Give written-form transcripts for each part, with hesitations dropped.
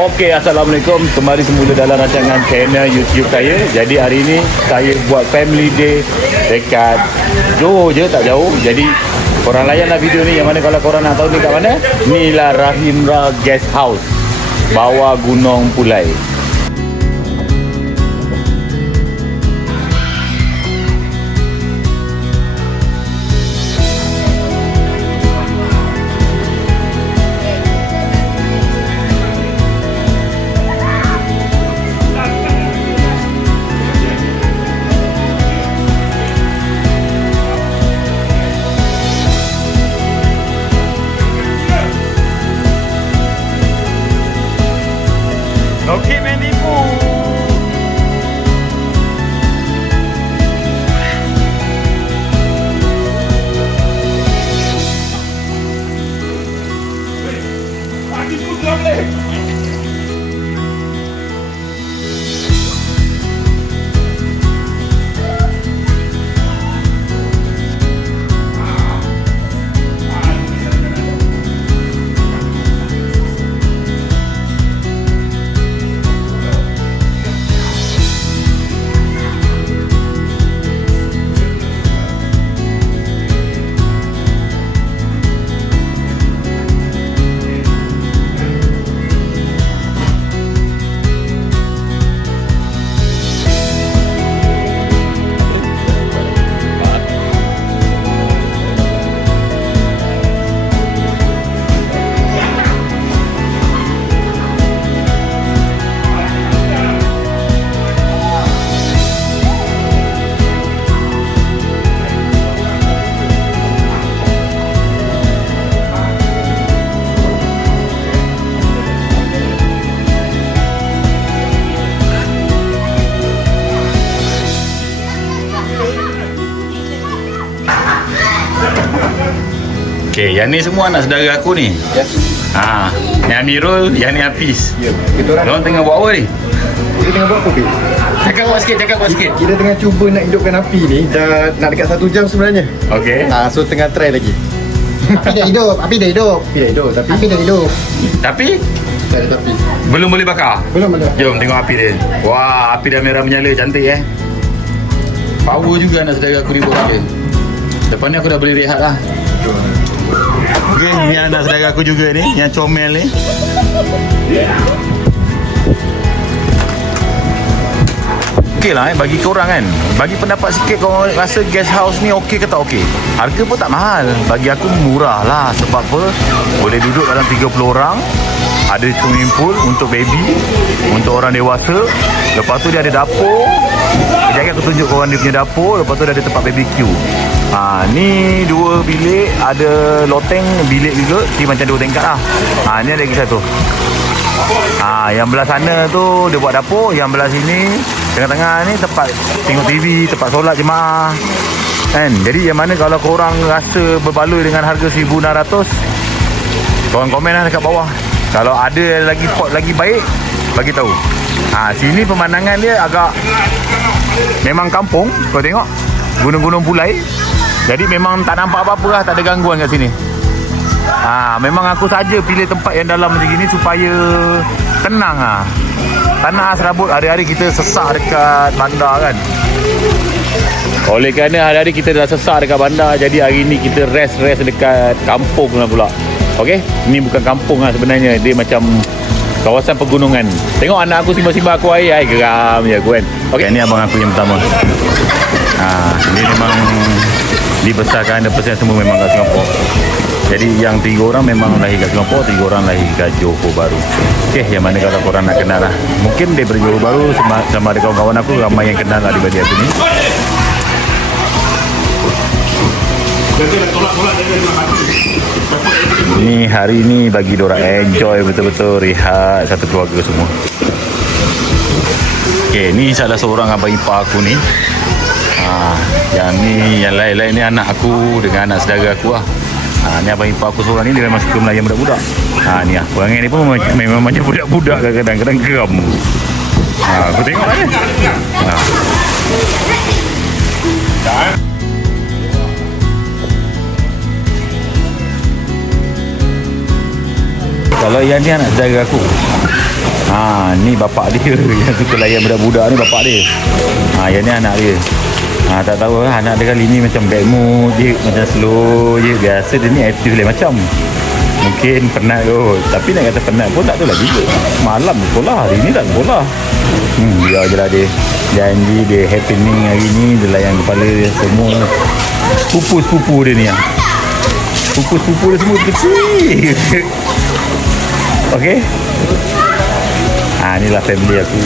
Okey, Assalamualaikum. Kembali semula dalam rancangan channel YouTube saya. Jadi hari ini saya buat family day dekat Johor je, tak jauh. Jadi korang layanlah video ni. Yang mana kalau korang nak tahu ni kat mana? Inilah Rahimra Guest House, bawah Gunung Pulai. Okey, menipu. Pagi pun dah boleh. Okey, yang ni semua anak saudara aku ni. Ya. Yang Amirul, yang ni Hafiz. Ya. Kita orang Diorang tengah buat apa ni? kita tengah buat apa, Bil? Cakap buat sikit. Kita tengah cuba nak hidupkan api ni. Dah nak dekat 1 jam sebenarnya. Okey. So tengah try lagi. Api dah hidup. Api dah hidup tapi Api dah hidup. Tapi tak ada tapi. belum boleh bakar. Belum ada. Jom tengok api dia. Wah, api dah merah menyala, cantik Power juga anak saudara aku ni buat sikit. Lepas ni aku dah boleh rehat lah. Okey, ni anak saudara aku juga ni, yang comel ni. Okey lah bagi korang kan. Bagi pendapat sikit, korang rasa guest house ni okey ke tak okey? Harga pun tak mahal. Bagi aku murah lah. Sebab apa? Boleh duduk dalam 30 orang. Ada swimming pool untuk baby, untuk orang dewasa. Lepas tu dia ada dapur. Sekejap lagi aku tunjuk korang dia punya dapur. Lepas tu dia ada tempat BBQ. Ni 2 bilik. Ada loteng bilik juga. Ni macam 2 tingkat lah. Ni ada lagi satu. Yang belah sana tu dia buat dapur. Yang belah sini tengah-tengah ni tempat tengok TV, tempat solat jemaah kan. Jadi yang mana kalau korang rasa berbaloi dengan harga 1,600, korang komen lah dekat bawah. Kalau ada lagi spot lagi baik, bagi tahu. Sini pemandangan dia agak memang kampung. Kau tengok gunung-gunung Pulai. Jadi memang tak nampak apa-apa lah, tak ada gangguan kat sini. Memang aku saja pilih tempat yang dalam macam gini supaya tenang Tanah serabut, hari-hari kita sesak dekat bandar kan. Oleh kerana hari-hari kita dah sesak dekat bandar, jadi hari ni kita rest dekat kampung lah pula. Okey, ni bukan kampung lah sebenarnya, dia macam kawasan pegunungan. Tengok anak aku simbah-simbah aku air, geram je aku kan. Okey, ni abang aku yang pertama. Dia memang dibesarkan, dan persen semua memang kat Singapura. Jadi yang 3 orang memang lahir kat Singapura, 3 orang lahir kat Johor Bahru. Okey, yang mana kalau korang nak kenal lah, mungkin daripada Johor Bahru sama ada kawan-kawan aku ramai yang kenal lah daripada aku ni. Ni hari ni bagi diorang enjoy betul-betul, rehat satu keluarga semua. Okey, ni salah seorang abang ipar aku ni. Yang ni, yang lain-lain ni anak aku dengan anak saudara aku lah. Ni abang ipar aku seorang ni, dia memang suka melayan budak-budak. Ni lah, perangai ni pun memang macam budak-budak kadang-kadang geram. Aku tengok lah ni. Kalau yang ni anak saudara aku. Ni bapak dia yang suka layan budak-budak ni, bapak dia. Yang ni anak dia. Tak tahu lah, anak dia kali ni macam bad mood je, macam slow je. Biasa dia ni aktif lain macam. Mungkin penat kot. Tapi nak kata penat pun tak tahu lah juga. Malam sekolah, hari ni tak sekolah. Biar je lah dia. Janji dia happening hari ni, dia layan kepala dia semua. Sepupu-sepupu dia ni. Sepupu-sepupu dia semua kecil. Okay. Inilah family aku.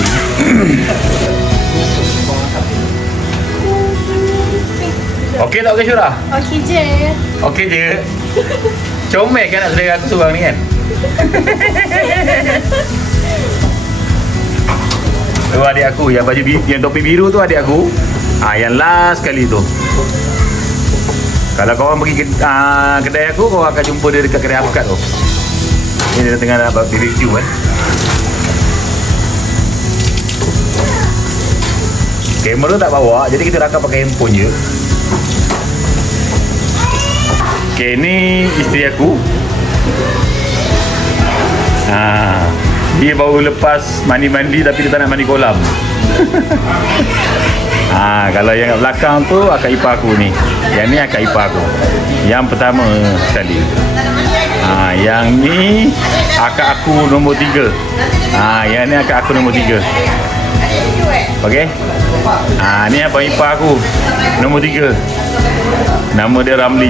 Okey tak okey Syurah? Okey je. Okey je. Comel kan nak saudara aku seorang ni kan? Tu adik aku yang baju yang topi biru tu adik aku. Yang last kali tu. Kalau korang pergi kedai aku, korang akan jumpa dia dekat kedai Afkat tu. Ni dia tengah nak BBQ kan. Kamera tak bawa, jadi kita rakam pakai handphone je. Okay, ni isteri aku. Dia baru lepas mandi-mandi tapi dia tak nak mandi kolam. Kalau yang kat belakang tu akak ipar aku ni. Yang ni akak ipar aku. Yang pertama sekali. Yang ni akak aku nombor 3. Yang ni akak aku nombor 3. Okey. Ni abang ipar aku nombor 3. Nama dia Ramli.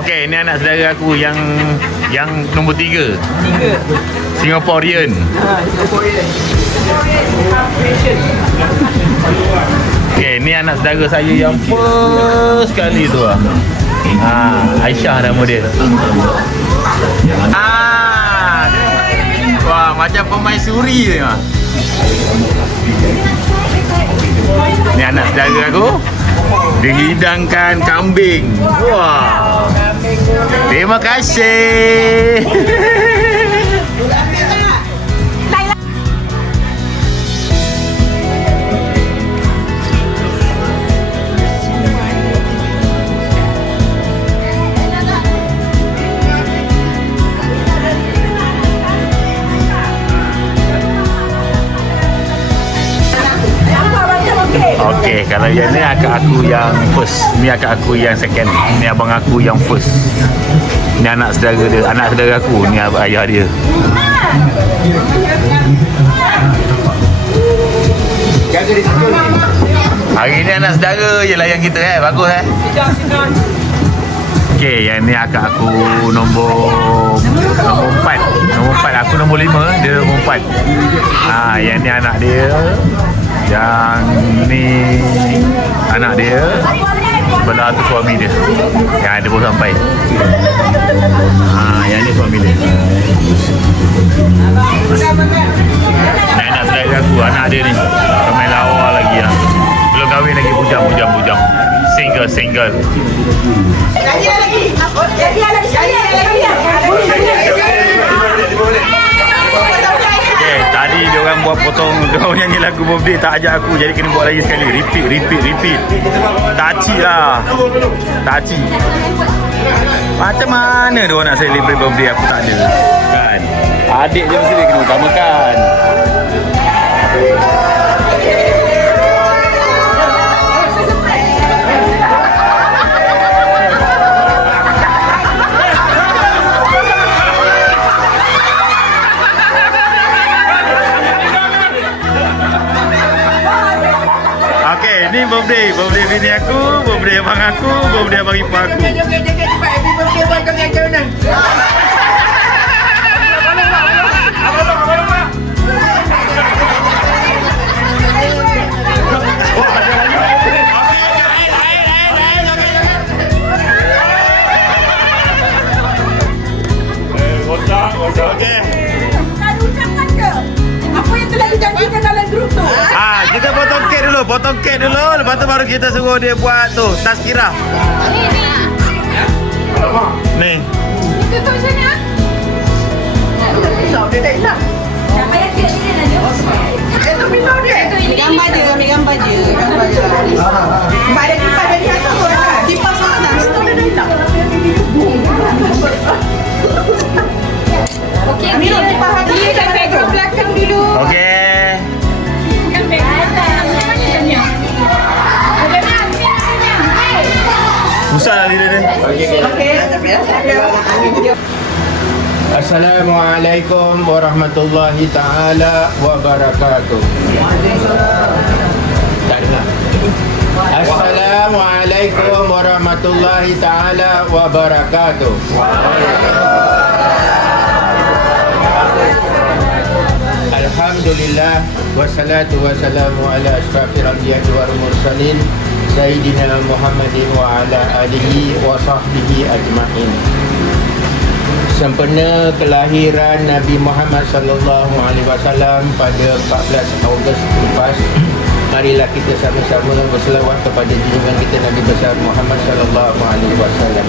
Okey, ni anak saudara aku yang nombor 3. Singaporean. Okey, ni anak saudara saya yang first kali tu lah. Aisyah nama dia. Wah, macam pemaisuri je. Ni anak saudara aku. Dia hidangkan kambing. Wah. Terima kasih. Okey, kalau yang ni akak aku yang first. Ni akak aku yang second. Ni abang aku yang first. Ni anak saudara dia, anak saudara aku. Ni ayah dia. Hari ni anak saudara je layan kita bagus Okey, yang ni akak aku nombor 4. Nombor 4, aku nombor 5, dia nombor 4. Yang ni anak dia. Yang ni anak dia. Sebelah tu suami dia. Yang ada baru sampai. Yang ni suami dia. Ni anak saudara aku, anak dia ni. Ramai lawa lagi lah. Belum kahwin lagi, bujang. Single. Okay, tadi dia orang buat potong, dia orang nyanyi lagu birthday tak ajak aku, jadi kena buat lagi sekali. Repeat. Taci. Macam mana dia orang nak celebrate birthday aku tak ada kan? Adik je mesti dia kena utamakan. Ni birthday bini aku, birthday abang aku, birthday abang ipar aku. Okey. Apa yang telah dijanjikan dalam grup tu? Kita potong kek dulu, lepas tu baru kita suruh dia buat tu, tazkirah. Ni. Itu tu macam mana? Dia dah hilang. Siapa yang kek ni nak dia? Itu pisau dia. Ambil gambar je. Mak ada kipas dari atas tu. Kipas mana? Itu dah hilang. Assalamualaikum warahmatullahi taala wabarakatuh. Tak dengar. Assalamualaikum warahmatullahi taala wabarakatuh. Alhamdulillah wassalatu wassalamu ala asyrafil anbiya'i wal mursalin Sayyidina Muhammadin wa ala alihi wa sahbihi ajma'in. Sempena kelahiran Nabi Muhammad sallallahu alaihi wasallam pada 14 Ogos lepas, marilah kita sama-sama berselawat kepada junjungan kita Nabi besar Muhammad sallallahu alaihi wasallam.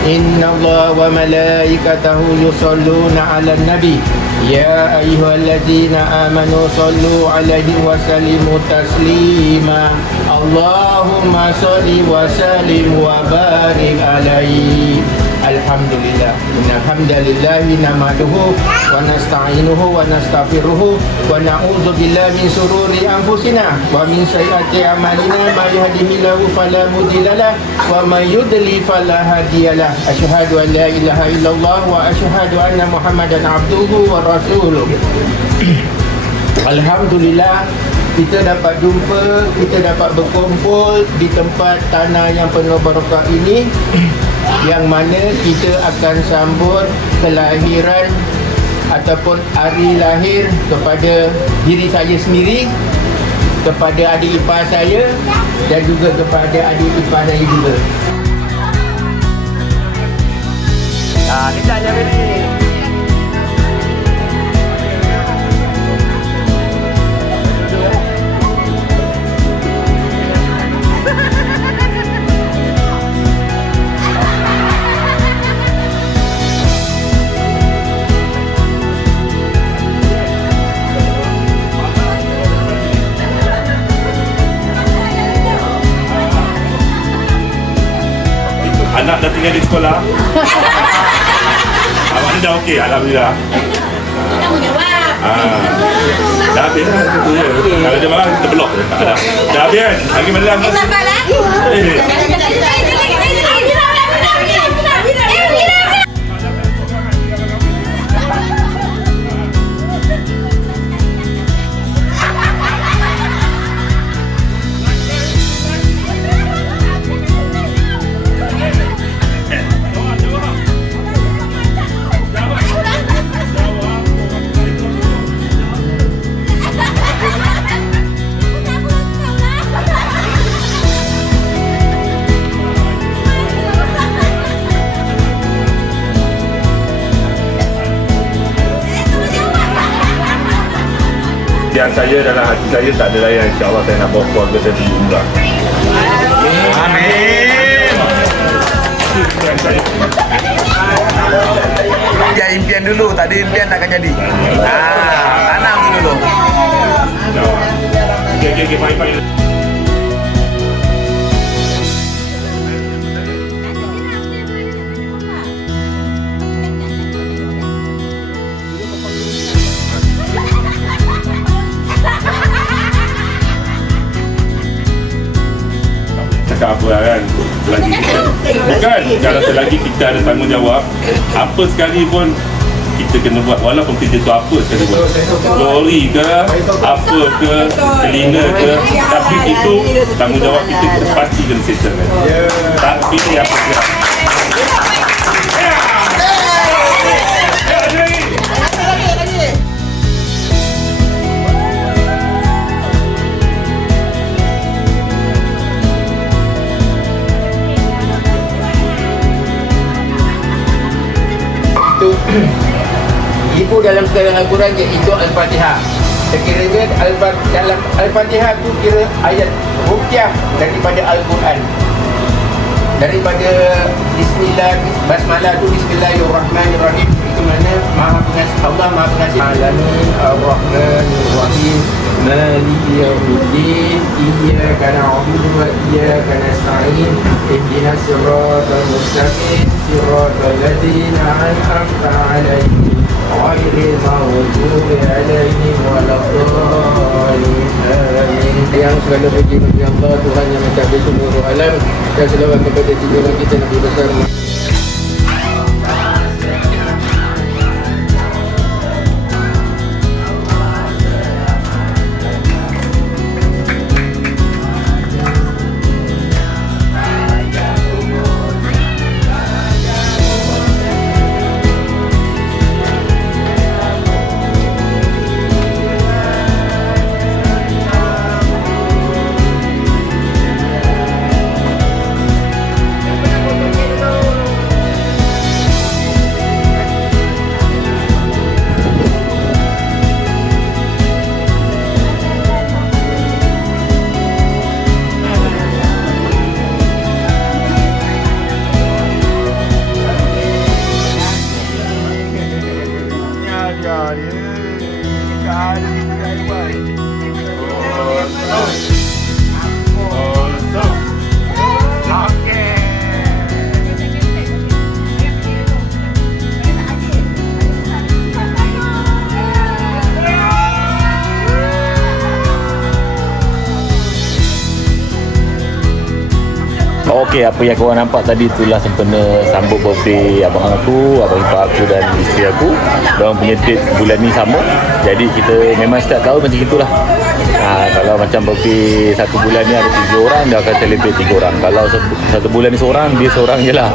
Inna Allah wa malaikatahu yusalluna 'alan nabi ya ayyuhallazina amanu sallu 'alaihi wa sallimu taslima. Allahumma shalli wa sallim wa barik 'alaihi. Alhamdulillah, innal hamdalillahi nahmaduhu wa nasta'inuhu wa nastaghfiruhu wa na'udzu billahi min shururi anfusina wa min sayyiati a'malina may yahdihillahu fala mudilla lahu wa may yudlil fala hadiyalah. Asyhadu an la ilaha illallah wa asyhadu anna Muhammadan abduhu wa rasuluh. Alhamdulillah, kita dapat jumpa, kita dapat berkumpul di tempat tanah yang penuh barakah ini yang mana kita akan sambut kelahiran ataupun hari lahir kepada diri saya sendiri, kepada adik ipar saya dan juga kepada adik ipar saya juga. Kita aja beri. Anak dah tinggal di sekolah. Abang ni dah okey, alhamdulillah. Dah habis lah itu je. Kalau dia marah kita blok je. Dah habis kan? Lagi malam. Sampai lagi. Yang saya dalam hati saya tak ada lain, insya-Allah saya nak bawa keluarga saya pergi umrah. Amin. Ya, impian dulu, tak ada impian takkan jadi. Tanam dulu. Okey, fine. Cakap apa lah kan, selagi kita bukan, kalau selagi kita ada tanggungjawab, apa sekali pun kita kena buat, walaupun kerja tu apa sekali pun, lori ke apa ke, cleaner ke, tapi itu tanggungjawab kita pasti kena settle kan. Tak pilih apa dia. Ibu dalam segala Al-Quran iaitu Al-Fatihah. Sekiranya dalam Al-Fatihah tu kira ayat ruqyah daripada Al-Quran. Daripada Bismillah, Basmalah tu Bismillahirrahmanirrahim. Itu mana Maha Pengasih, Allah Maha Pengasih. Alamin Ar-Rahmanir-Rahim. Maliki Yawmiddin. Iyyaka na'budu wa iyyaka nasta'in. Ihdinas siratal mustaqim. Siratal ladzina an'amta 'alaihim ghairil maghdubi 'alaihim waladdallin. Amin. Yang segala puji bagi Allah, Tuhan yang mencapai seluruh alam, dan selawat kepada junjungan kita Nabi besar Okey, apa yang korang nampak tadi itulah sempena sambut birthday abang aku, abang ipar aku dan isteri aku. Diorang punya date bulan ni sama. Jadi kita memang setiap tahun macam itulah. Kalau macam birthday satu bulan ni ada 3 orang, dia akan celebrate 3 orang. Kalau satu bulan ni seorang, dia seorang je lah.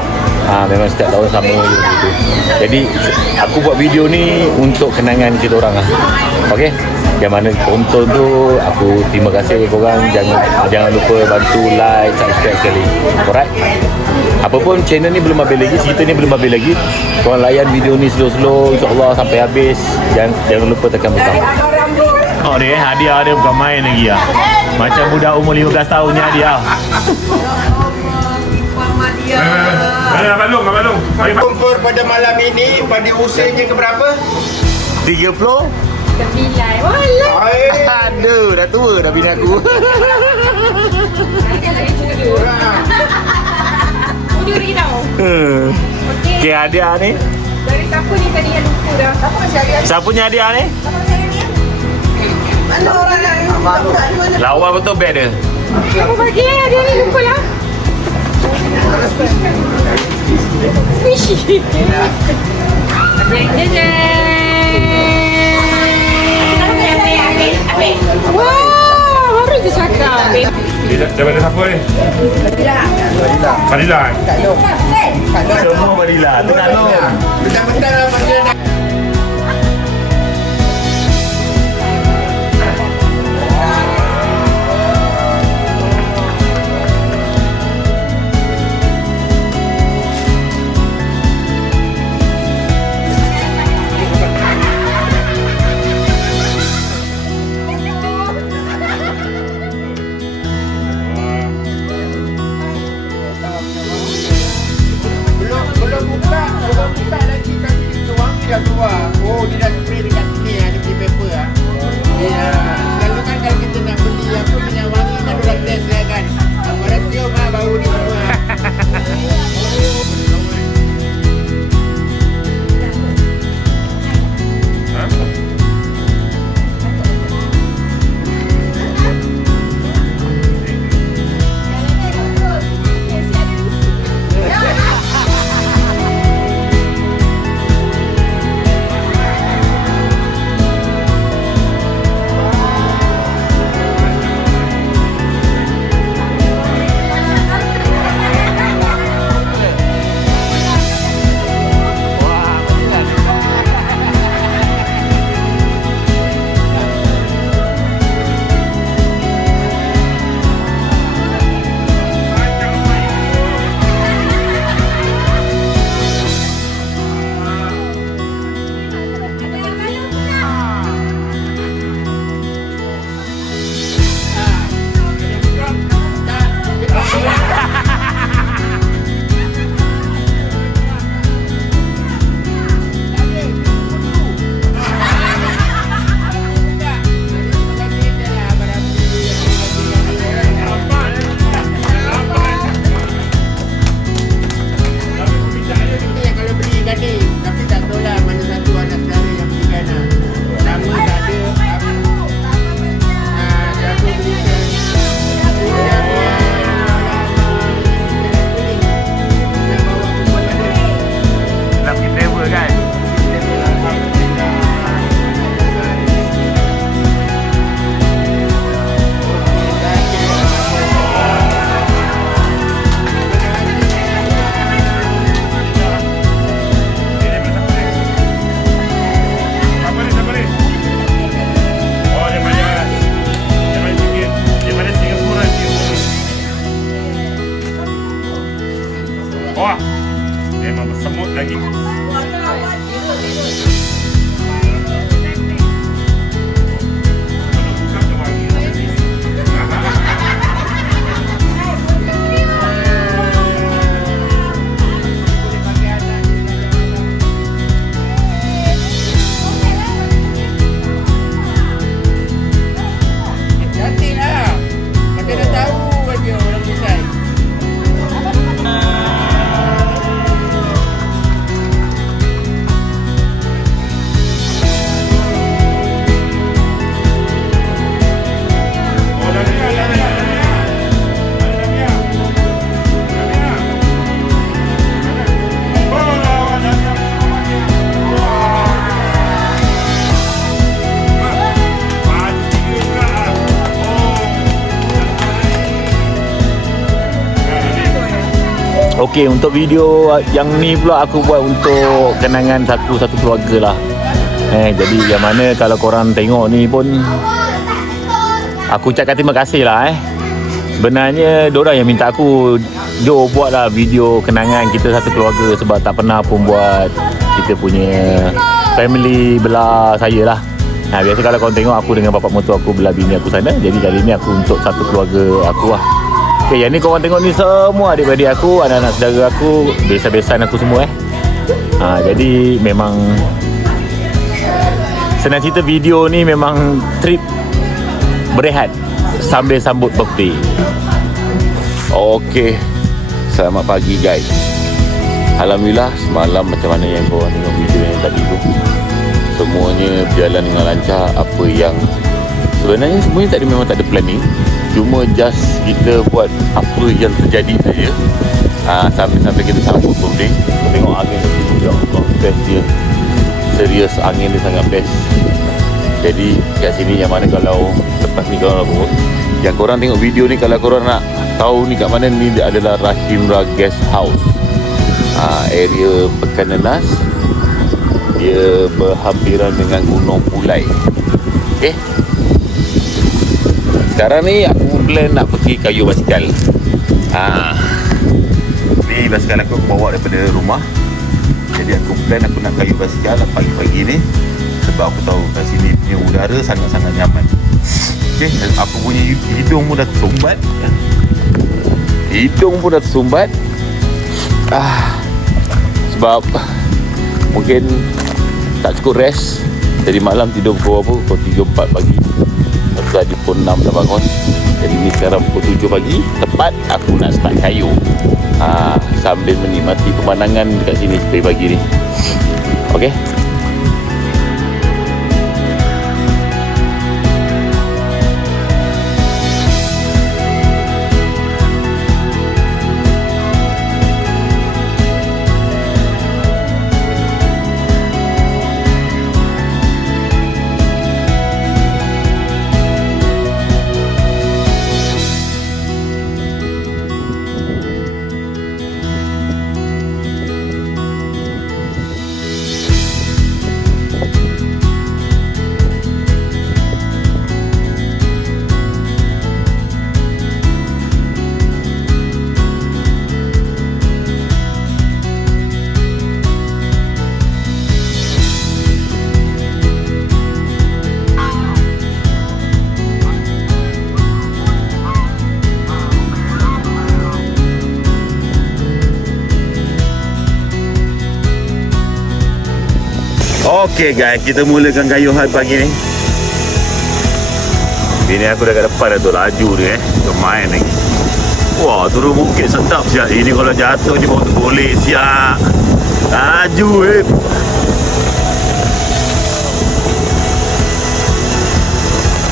Memang setiap tahun sama je begitu. Jadi aku buat video ni untuk kenangan kita orang lah. Okey. Yang mana tonton tu, aku terima kasih korang. Jangan lupa bantu like, subscribe sekali. Alright. Apa pun channel ni belum habis lagi, cerita ni belum habis lagi. Korang layan video ni slow-slow, insya-Allah sampai habis. Jangan lupa tekan butang. Oh dia hadiah dia bukan main lagi lah. Macam budak umur 15 tahun ni hadiah. Abang Long. Kumpul pada malam ini pada usianya ke berapa? 30. 9. Walah. Aduh, dah tua dah bini aku. Ujung lagi tau. Okey, hadiah ni. Dari siapa ni tadi yang lupa dah? Siapa kasi hadiah? Siapa punya hadiah ni? Mana orang lain? Lawa betul beg dia. Siapa bagi hadiah ni? Lupa lah. Squishy. Wow, baru je cakap. Daripada siapa ni? Fadila. Semua Madila. Tengah tu. Bentar-bentar lah macam nak. Belum buka lagi kaki dia wangi dah keluar. Oh, dia dah spray dekat sini dia punya paper ah. Selalu kan kalau kita nak beli apa minyak wangi kan orang test lah kan. Orang cium bau ni semua. Wah, memang bersemut lagi. Okey, untuk video yang ni pula aku buat untuk kenangan satu keluarga lah. Jadi yang mana kalau korang tengok ni pun aku ucapkan terima kasih lah. Sebenarnya diorang yang minta aku, jom buat lah video kenangan kita satu keluarga, sebab tak pernah pun buat kita punya family belah saya lah. Biasa kalau korang tengok aku dengan bapak mertua aku belah bini aku sana. Jadi kali ni aku untuk satu keluarga aku lah. Okay, yang ni korang tengok ni semua adik-adik aku, anak-anak saudara aku, besan-besan aku semua jadi memang senang cerita, video ni memang trip berehat sambil sambut birthday. Okey, selamat pagi guys. Alhamdulillah semalam macam mana yang korang tengok video yang tadi tu, semuanya berjalan dengan lancar. Apa yang sebenarnya semuanya tadi memang tak ada planning, cuma just kita buat apa yang terjadi saja. Sampai kita sambut birthday. Tengok angin, ya Allah, best dia. Serius, angin dia sangat best. Jadi kat sini yang mana kalau lepas ni korang buat, yang korang tengok video ni, kalau korang nak tahu ni kat mana, ni adalah Rahimra Guest House. Area Pekan Nenas. Dia berhampiran dengan Gunung Pulai. Okay, sekarang ni aku plan nak pergi kayu basikal. Ni basikal aku bawa daripada rumah. Jadi aku plan aku nak kayu basikal pagi-pagi ni, sebab aku tahu kat sini punya udara sangat-sangat nyaman. Okay, aku punya hidung pun dah tersumbat. Sebab mungkin tak cukup rest. Jadi malam tidur pukul apa? Pukul 3-4 pagi. Lepas tadi pukul 6 dah bangun. Jadi ni sekarang pukul 7 pagi. Tepat aku nak start kayu. Sambil menikmati pemandangan dekat sini pagi ni. Okey. Okey guys, kita mulakan kayuhan pagi ni. Bini aku dah kat depan dah tu, laju dia main lagi. Wah, turun bukit sedap siap. Ini kalau jatuh ni baru terboleh siap. Laju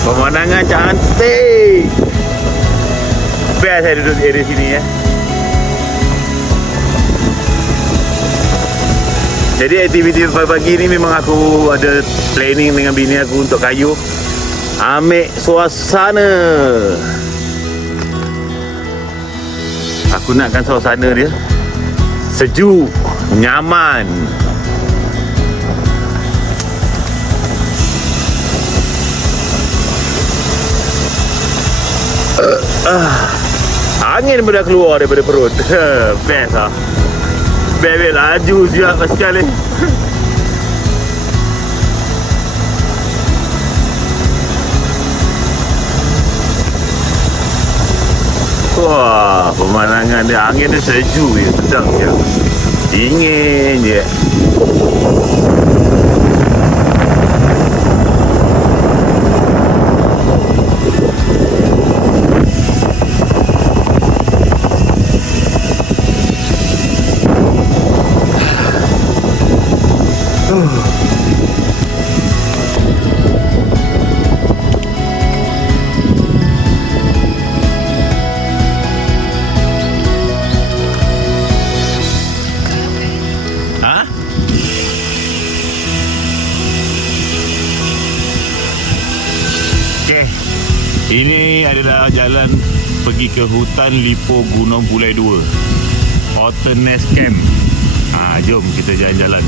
pemandangan cantik. Best saya duduk di area sini . Jadi aktiviti pagi ni memang aku ada planning dengan bini aku untuk kayu. Ambil suasana. Aku nakkan suasana dia sejuk, nyaman. Angin pun dah keluar daripada perut. Best lah. Bebek laju siap basikal ni. Wah, pemandangan dia, angin dia sejuk je, sedap je. Dingin je. Ini adalah jalan pergi ke hutan Lipo Gunung Pulai 2. Otter Nest Camp. Jom kita jalan-jalan.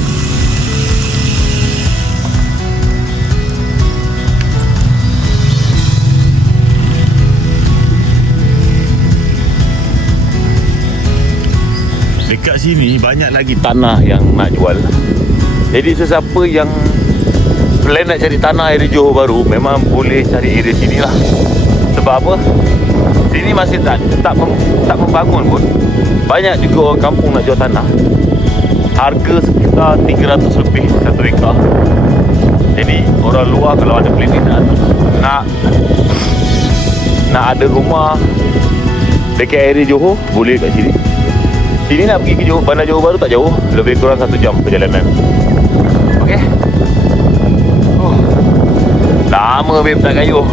Dekat sini banyak lagi tanah yang nak jual. Jadi sesiapa yang plan nak cari tanah area Johor Bahru, memang boleh cari area sini lah. Sebab apa? Sini masih tak membangun pun. Banyak juga orang kampung nak jual tanah. Harga sekitar 300 lebih satu ekar. Jadi orang luar kalau ada plan ni nak ada rumah dekat area Johor, boleh kat sini. Sini nak pergi ke Johor, Bandar Johor Bahru tak jauh, lebih kurang 1 jam perjalanan. Okey. Lama babe tak kayuh.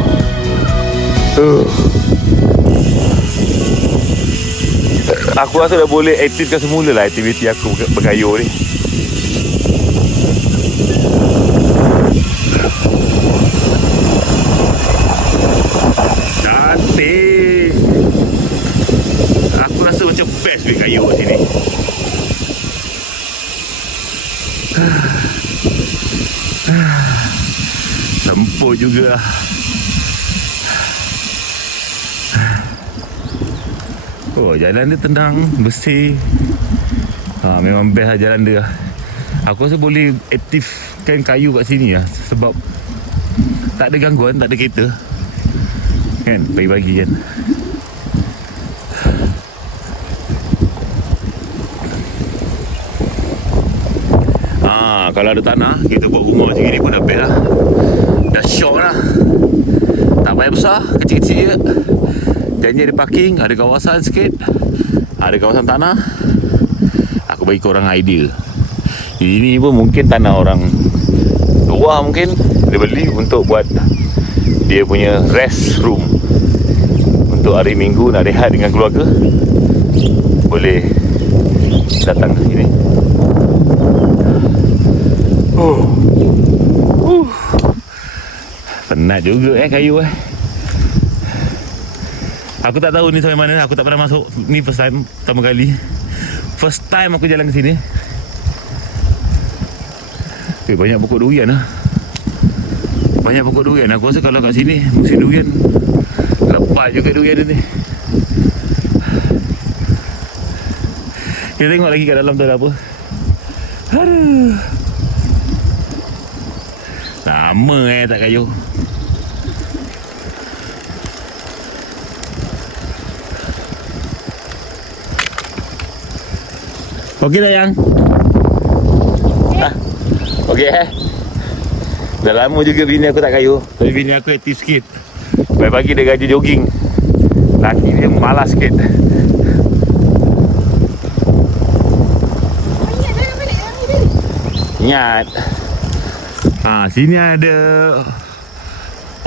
Aku rasa dah boleh aktifkan semula lah aktiviti aku berkayuh ni. Cantik. Aku rasa macam best babe kayuh kat sini. Tempur juga lah. Oh, jalan dia tenang, bersih. Memang best lah jalan dia. Aku rasa boleh aktifkan kayu kat sini lah. Sebab tak ada gangguan, tak ada kereta. Kan, pagi-pagi kan. Kalau ada tanah, kita buat rumah macam ni pun dah best lah. Dah syok lah. Tak payah besar, kecil-kecil je. Janji ada parking, ada kawasan sikit, ada kawasan tanah. Aku bagi korang idea. Ini pun mungkin tanah orang luar, mungkin dia beli untuk buat dia punya rest room. Untuk hari Minggu nak rehat dengan keluarga, boleh datang ke sini. Penat juga kayu Aku tak tahu ni sampai mana. Aku tak pernah masuk. Ni first time, pertama kali. First time aku jalan ke sini. Banyak pokok durian lah. Banyak pokok durian. Aku rasa kalau kat sini musim durian, lepas juga durian ni. Kita tengok lagi kat dalam tu ada apa. Aduh, lama tak kayuh. Okey dah yang? Okey Dah lama juga bini aku tak kayuh. Tapi bini aku aktif sikit. Pagi-pagi dia gaji jogging. Laki dia malas sikit. Ingat. Sini ada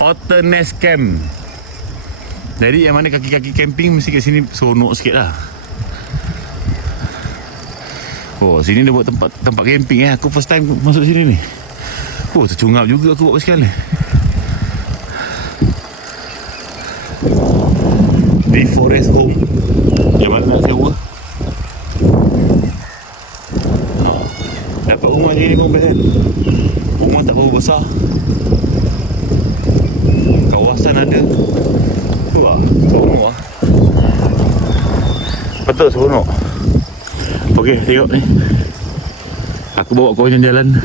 Otter Nest Camp. Jadi yang mana kaki-kaki camping mesti kat sini seronok sikit lah. Oh, sini dia buat tempat camping Aku first time masuk sini ni. Oh, tercungap juga aku buat basikal ni. Di Forest Home. Yang mana nak sewa. Dapat rumah je ni pun best kan. Rumah tak berapa besar. Kawasan ada. Wah, seronok lah. Betul seronok. Okey, tengok ni. Aku bawa kau jalan-jalan.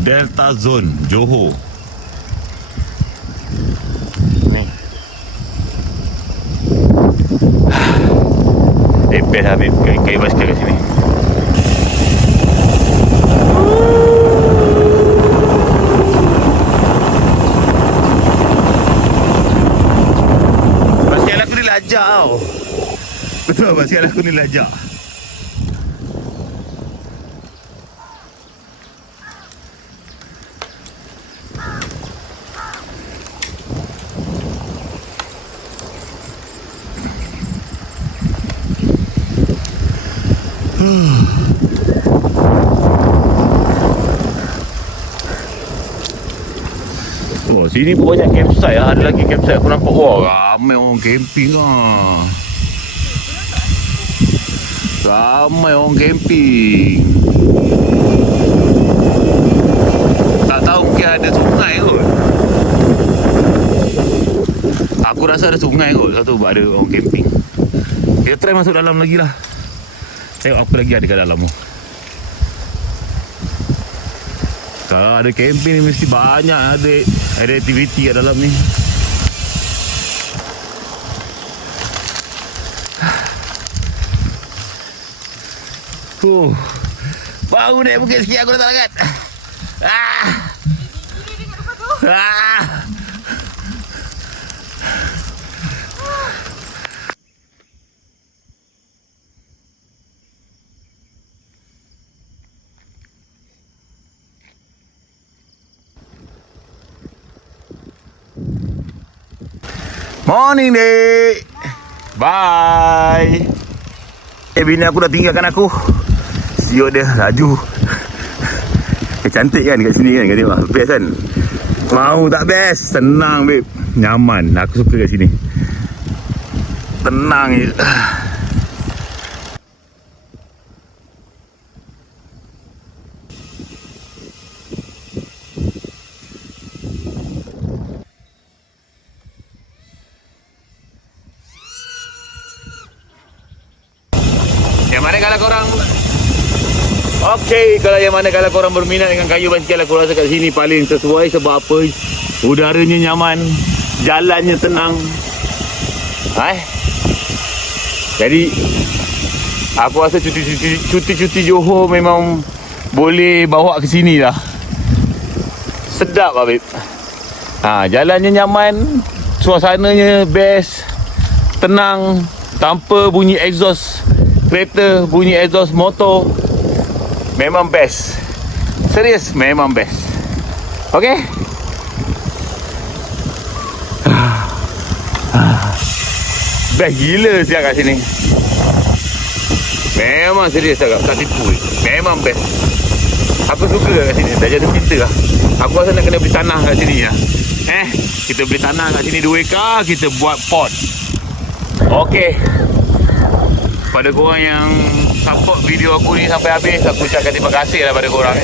Delta Zone, Johor. Ni. Best Habib, kayu basikal kat sini. Basikal aku ni lajak tau. Betul, basikal aku ni lajak. Sini pun banyak campsite lah. Ada lagi campsite aku nampak. Wah, ramai orang camping lah. Ramai orang camping. Tak tahu mungkin ada sungai kot. Aku rasa ada sungai kot. Satu ada orang camping. Kita try masuk dalam lagi lah. Tengok apa lagi ada kat dalam tu. Kalau ada camping ni mesti banyak ada aktiviti kat dalam ni. Baru naik bukit sikit aku dah tak larat. Morning, Dek. Bye. Bini aku dah tinggalkan aku. Siok dia laju. Cantik kan kat sini kan, tengok. Best kan? Mau tak best? Tenang, babe. Nyaman. Aku suka kat sini. Tenang je. Yang mana kalau korang Okey, kalau yang mana kalau korang berminat dengan kayu basikal, aku rasa kat sini paling sesuai. Sebab apa? Udaranya nyaman, jalannya tenang. Jadi aku rasa cuti Johor memang boleh bawa ke sini lah. Sedap lah, babe. Jalannya nyaman, suasananya best, tenang, tanpa bunyi exhaust kereta, bunyi exhaust motor. Memang best. Serius, memang best. Okay? Best gila siap kat sini. Memang serius agak, tak tipu. Memang best. Aku suka kat sini, dah jatuh cinta lah. Aku rasa nak kena beli tanah kat sini lah. Kita beli tanah kat sini 2 ekar, kita buat pot. Okay. Pada korang yang support video aku ni sampai habis, aku ucapkan terima kasih lah pada korang.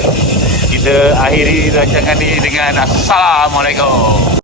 Kita akhiri rancangan ni dengan Assalamualaikum.